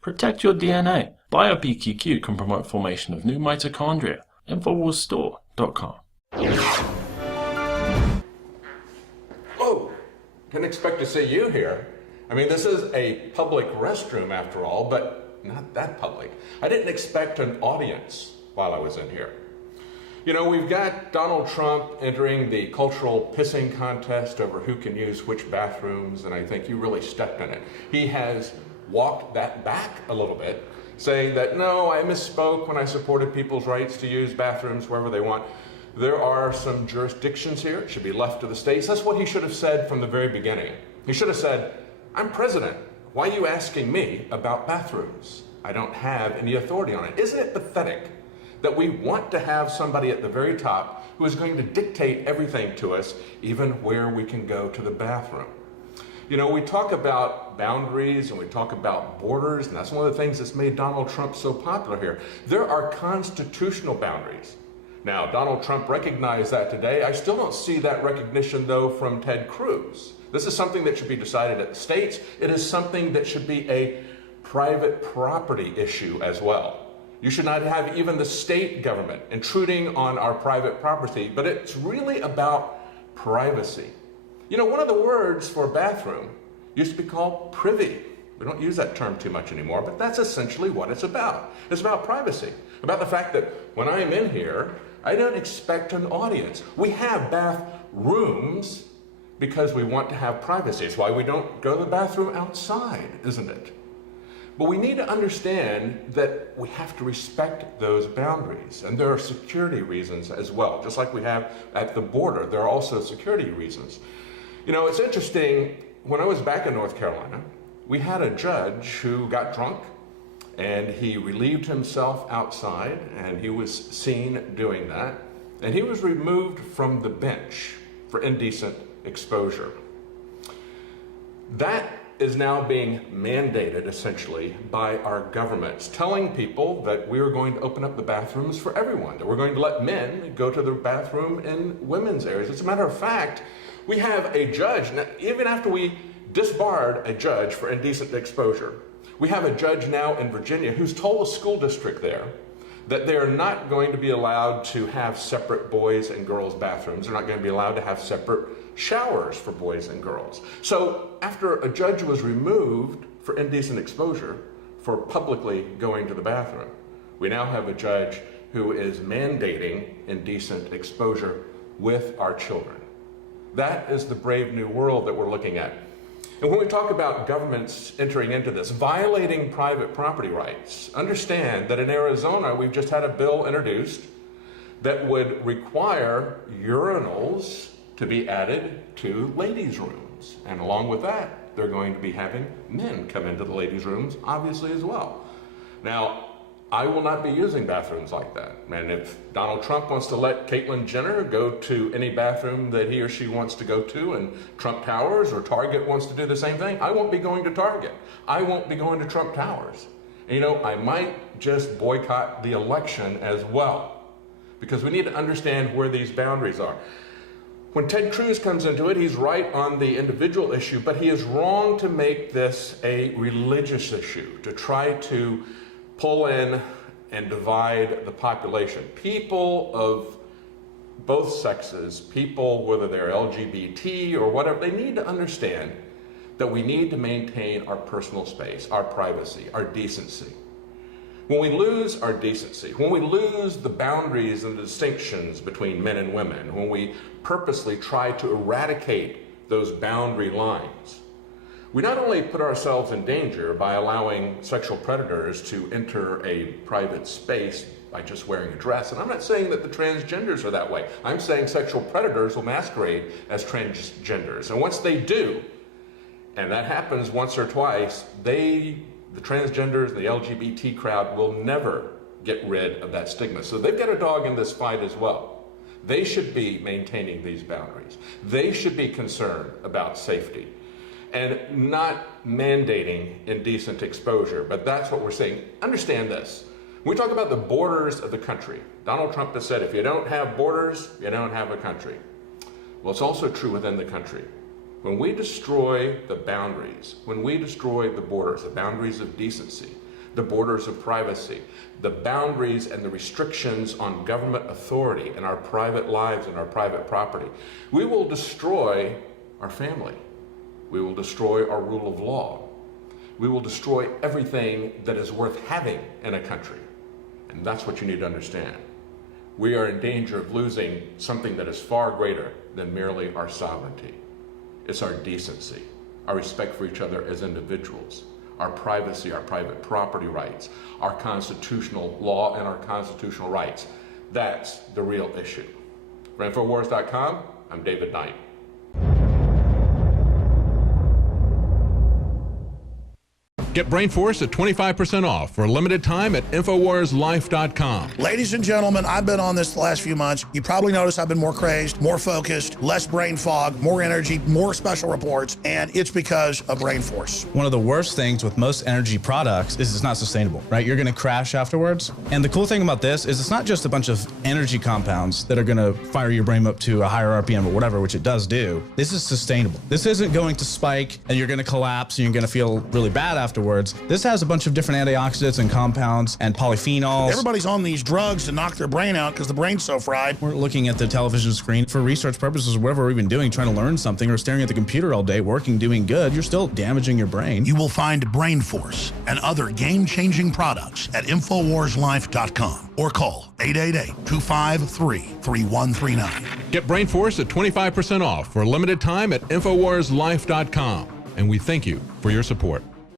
Protect your DNA. BioPQQ can promote formation of new mitochondria. Infowarsstore.com. Oh, didn't expect to see you here. I mean, this is a public restroom after all, but not that public. I didn't expect an audience while I was in here. You know, we've got Donald Trump entering the cultural pissing contest over who can use which bathrooms, and I think you really stepped in it. He has walked that back a little bit, saying that, no, I misspoke when I supported people's rights to use bathrooms wherever they want. There are some jurisdictions here. It should be left to the states. That's what he should have said from the very beginning. He should have said, I'm president. Why are you asking me about bathrooms? I don't have any authority on it. Isn't it pathetic that we want to have somebody at the very top who is going to dictate everything to us, even where we can go to the bathroom? You know, we talk about boundaries and we talk about borders, and that's one of the things that's made Donald Trump so popular here. There are constitutional boundaries. Now, Donald Trump recognized that today. I still don't see that recognition, though, from Ted Cruz. This is something that should be decided at the states. It is something that should be a private property issue as well. You should not have even the state government intruding on our private property, but it's really about privacy. You know, one of the words for bathroom used to be called privy. We don't use that term too much anymore, but that's essentially what it's about. It's about privacy, about the fact that when I'm in here, I don't expect an audience. We have bathrooms because we want to have privacy. It's why we don't go to the bathroom outside, isn't it? But we need to understand that we have to respect those boundaries. And there are security reasons as well. Just like we have at the border, there are also security reasons. You know, it's interesting, when I was back in North Carolina, we had a judge who got drunk and he relieved himself outside, and he was seen doing that. And he was removed from the bench for indecent exposure. That is now being mandated essentially by our governments, telling people that we are going to open up the bathrooms for everyone, that we're going to let men go to the bathroom in women's areas. As a matter of fact, we have a judge, even after we disbarred a judge for indecent exposure, we have a judge now in Virginia who's told a school district there that they're not going to be allowed to have separate boys and girls bathrooms. They're not going to be allowed to have separate showers for boys and girls. So after a judge was removed for indecent exposure for publicly going to the bathroom, we now have a judge who is mandating indecent exposure with our children. That is the brave new world that we're looking at. And when we talk about governments entering into this, violating private property rights, understand that in Arizona, we've just had a bill introduced that would require urinals to be added to ladies' rooms. And along with that, they're going to be having men come into the ladies' rooms, obviously, as well. Now, I will not be using bathrooms like that. And if Donald Trump wants to let Caitlyn Jenner go to any bathroom that he or she wants to go to in Trump Towers, or Target wants to do the same thing, I won't be going to Target. I won't be going to Trump Towers. And you know, I might just boycott the election as well, because we need to understand where these boundaries are. When Ted Cruz comes into it, he's right on the individual issue, but he is wrong to make this a religious issue, to try to pull in and divide the population. People of both sexes, people whether they're LGBT or whatever, they need to understand that we need to maintain our personal space, our privacy, our decency. When we lose our decency, when we lose the boundaries and the distinctions between men and women, when we purposely try to eradicate those boundary lines, we not only put ourselves in danger by allowing sexual predators to enter a private space by just wearing a dress, and I'm not saying that the transgenders are that way. I'm saying sexual predators will masquerade as transgenders. And once they do, and that happens once or twice, the transgenders, the LGBT crowd will never get rid of that stigma. So they've got a dog in this fight as well. They should be maintaining these boundaries. They should be concerned about safety and not mandating indecent exposure. But that's what we're saying. Understand this. When we talk about the borders of the country, Donald Trump has said, if you don't have borders, you don't have a country. Well, it's also true within the country. When we destroy the boundaries, when we destroy the borders, the boundaries of decency, the borders of privacy, the boundaries and the restrictions on government authority and our private lives and our private property. We will destroy our family. We will destroy our rule of law. We will destroy everything that is worth having in a country. And that's what you need to understand. We are in danger of losing something that is far greater than merely our sovereignty. It's our decency, our respect for each other as individuals, our privacy, our private property rights, our constitutional law and our constitutional rights. That's the real issue. For Infowars.com, I'm David Knight. Get Brain Force at 25% off for a limited time at InfowarsLife.com. Ladies and gentlemen, I've been on this the last few months. You probably noticed I've been more crazed, more focused, less brain fog, more energy, more special reports, and it's because of Brain Force. One of the worst things with most energy products is it's not sustainable, right? You're gonna crash afterwards. And the cool thing about this is it's not just a bunch of energy compounds that are gonna fire your brain up to a higher RPM or whatever, which it does do. This is sustainable. This isn't going to spike and you're gonna collapse and you're gonna feel really bad afterwards. This has a bunch of different antioxidants and compounds and polyphenols. Everybody's on these drugs to knock their brain out because the brain's so fried. We're looking at the television screen for research purposes or whatever we're even doing, trying to learn something, or staring at the computer all day, working, doing good. You're still damaging your brain. You will find Brain Force and other game-changing products at InfowarsLife.com or call 888-253-3139. Get Brain Force at 25% off for a limited time at InfowarsLife.com. And we thank you for your support.